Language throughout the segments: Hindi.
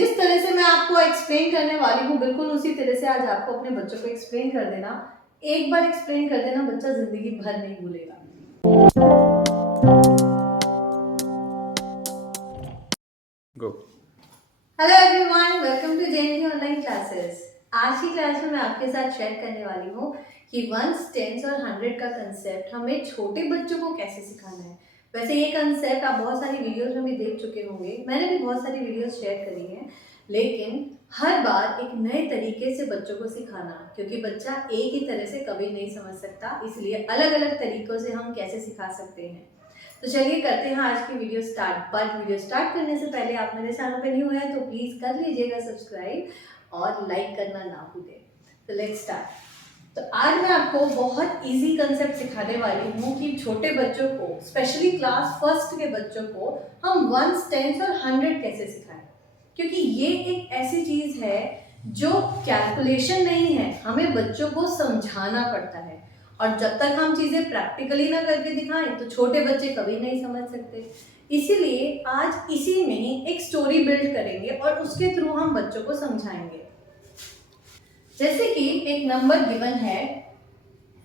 जिस तरह से मैं आपको एक्सप्लेन करने वाली हूँ बिल्कुल उसी तरह से आज आपको अपने बच्चों को एक्सप्लेन कर देना। एक बार एक्सप्लेन कर देना, बच्चा जिंदगी भर नहीं भूलेगा। Go. Hello everyone, welcome to JNV online classes. आज की क्लास में मैं आपके साथ शेयर करने वाली हूँ कि वंस, टेंस और 100 का कंसेप्ट हमें छोटे बच्चों को कैसे सिखाना है। वैसे ये कंसेप्ट आप बहुत सारी वीडियोस में भी देख चुके होंगे, मैंने भी बहुत सारी वीडियोस शेयर करी हैं, लेकिन हर बार एक नए तरीके से बच्चों को सिखाना, क्योंकि बच्चा एक ही तरह से कभी नहीं समझ सकता, इसलिए अलग अलग तरीकों से हम कैसे सिखा सकते हैं। तो चलिए करते हैं आज की video start. But video start करने से पहले आप मेरे चैनल पे न्यू हैं तो प्लीज कर लीजिएगा सब्सक्राइब और लाइक करना ना भूलें। तो लेट्स स्टार्ट। तो आज मैं आपको बहुत इजी कंसेप्ट सिखाने वाली हूँ कि छोटे बच्चों को, स्पेशली क्लास फर्स्ट के बच्चों को, हम वंस, टेंस और 100 कैसे सिखाएं। क्योंकि ये एक ऐसी चीज है जो कैलकुलेशन नहीं है, हमें बच्चों को समझाना पड़ता है। और जब तक हम चीजें प्रैक्टिकली ना करके दिखाएं तो छोटे बच्चे कभी नहीं समझ सकते। इसीलिए आज इसी में ही एक स्टोरी बिल्ड करेंगे और उसके थ्रू हम बच्चों को समझाएंगे। जैसे कि एक नंबर गिवन है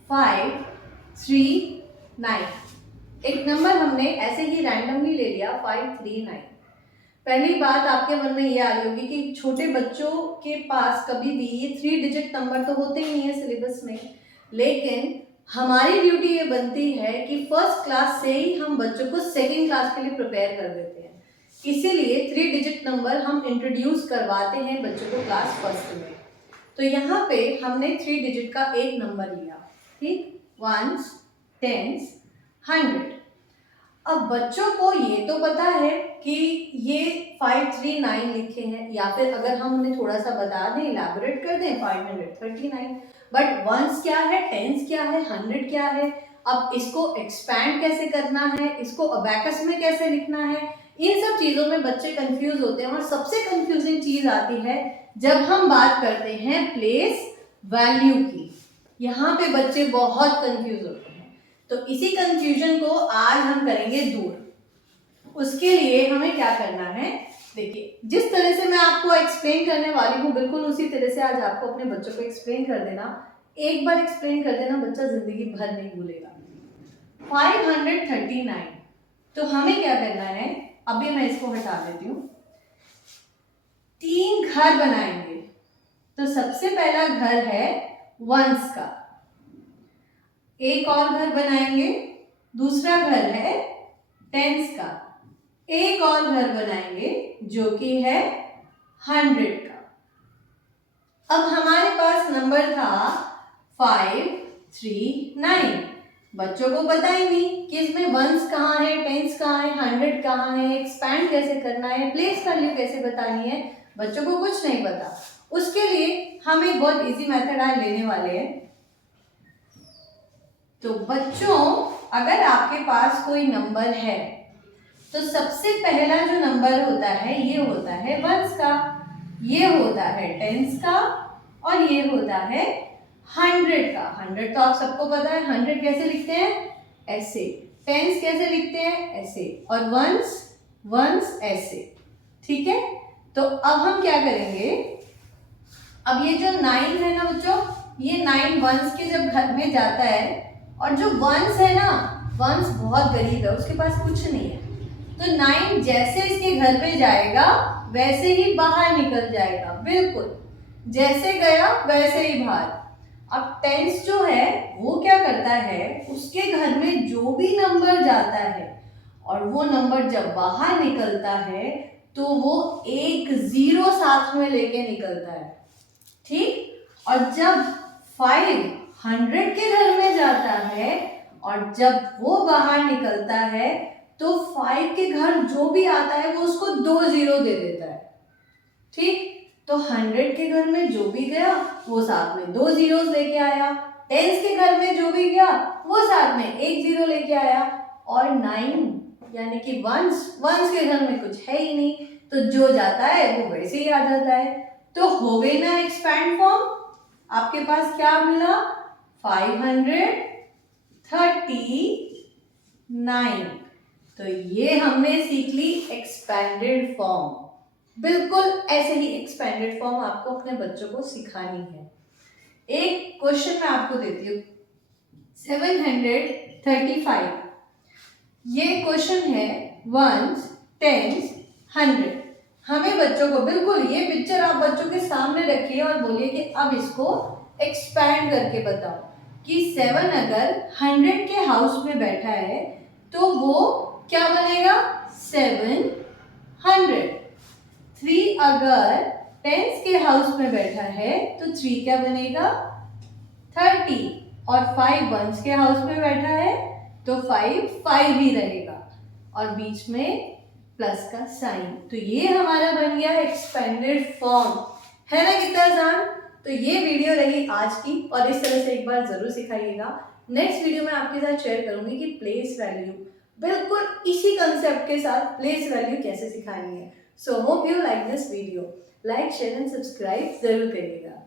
539। एक नंबर हमने ऐसे ही रैंडमली ले लिया 539। पहली बात आपके मन में ये आ रही होगी कि छोटे बच्चों के पास कभी भी ये 3 डिजिट नंबर तो होते ही नहीं है सिलेबस में, लेकिन हमारी ड्यूटी ये बनती है कि फर्स्ट क्लास से ही हम बच्चों को सेकेंड क्लास के लिए प्रिपेयर कर देते हैं। इसीलिए 3 डिजिट नंबर हम इंट्रोड्यूस करवाते हैं बच्चों को क्लास फर्स्ट में। तो यहाँ पे हमने 3 डिजिट का एक नंबर लिया, ठीक, वंस, टेंस, 100। अब बच्चों को ये तो पता है कि ये 539 लिखे हैं, या फिर अगर हम उन्हें थोड़ा सा बता दें, इलैबोरेट कर दें, 539। बट वंस क्या है, टेंस क्या है, 100 क्या है, अब इसको एक्सपैंड कैसे करना है, इसको अबैकस में कैसे लिखना है, इन सब चीजों में बच्चे कंफ्यूज होते हैं। और सबसे कंफ्यूजिंग चीज आती है जब हम बात करते हैं प्लेस वैल्यू की। यहाँ पे बच्चे बहुत कंफ्यूज होते हैं। तो इसी कंफ्यूजन को आज हम करेंगे दूर। उसके लिए हमें क्या करना है, देखिए, जिस तरह से मैं आपको एक्सप्लेन करने वाली हूँ बिल्कुल उसी तरह से आज आपको अपने बच्चों को एक्सप्लेन कर देना। एक बार एक्सप्लेन कर देना, बच्चा जिंदगी भर नहीं भूलेगा। 539, तो हमें क्या करना है, अभी मैं इसको हटा देती हूँ। 3 घर बनाएंगे। तो सबसे पहला घर है वंस का, एक और घर बनाएंगे। दूसरा घर है टेंस का, एक और घर बनाएंगे जो कि है 100 का। अब हमारे पास नंबर था 539। बच्चों को पता ही नहीं कि इसमें वंस कहाँ है, टेंस कहाँ है, 100 कहाँ है, एक्सपैंड कैसे करना है, प्लेस वैल्यू कैसे बतानी है, बच्चों को कुछ नहीं पता। उसके लिए हम एक बहुत इजी मेथड आज लेने वाले हैं। तो बच्चों, अगर आपके पास कोई नंबर है तो सबसे पहला जो नंबर होता है ये होता है वंस का, ये होता है टेंस का और ये होता है 100 का। 100 तो आप सबको पता है, 100 कैसे लिखते हैं, ऐसे। टेंस कैसे लिखते हैं, ऐसे। और वंस, वंस ऐसे, ठीक है। तो अब हम क्या करेंगे, अब ये जो 9 है ना बच्चों, ये 9 वंस के जब घर में जाता है, और जो वंस है ना, वंस बहुत गरीब है, उसके पास कुछ नहीं है, तो 9 जैसे इसके घर में जाएगा वैसे ही बाहर निकल जाएगा, बिल्कुल जैसे गया वैसे ही बाहर। अब टेंस जो है वो क्या करता है, उसके घर में जो भी नंबर जाता है और वो नंबर जब बाहर निकलता है तो वो एक 0 साथ में लेके निकलता है, ठीक। और जब 500 के घर में जाता है और जब वो बाहर निकलता है तो 5 के घर जो भी आता है वो उसको 2 0 दे देता है, ठीक। तो 100 के घर में जो भी गया वो साथ में 2 zeros लेके आया, टेंस के घर में जो भी गया वो साथ में 1 0 लेके आया, और 9 यानी कि वंस, वंस के घर में कुछ है ही नहीं, तो जो जाता है वो वैसे ही आ जाता है। तो हो गई ना एक्सपैंड फॉर्म। आपके पास क्या मिला, 539। तो ये हमने सीख ली एक्सपैंडेड फॉर्म। बिल्कुल ऐसे ही एक्सपेंडेड फॉर्म आपको अपने बच्चों को सिखानी है। एक क्वेश्चन मैं आपको देती हूँ, 735, ये क्वेश्चन है वंस, टेंस, 100। हमें बच्चों को बिल्कुल ये पिक्चर आप बच्चों के सामने रखिए और बोलिए कि अब इसको एक्सपैंड करके बताओ कि 7 अगर 100 के हाउस में बैठा है तो वो क्या बनेगा, 700। 3 अगर टेंस के हाउस में बैठा है तो 3 क्या बनेगा, 30। और 5 वंस के हाउस में बैठा है तो 5 ही रहेगा और बीच में प्लस का साइन। तो ये हमारा बन गया एक्सपेंडेड फॉर्म, है ना कितना आसान। तो ये वीडियो रही आज की और इस तरह से एक बार जरूर सिखाइएगा। नेक्स्ट वीडियो में आपके साथ शेयर करूंगी कि प्लेस वैल्यू बिल्कुल इसी कंसेप्ट के साथ प्लेस वैल्यू कैसे सिखानी है। So hope you like this video. Like, share and subscribe जरूर करिएगा।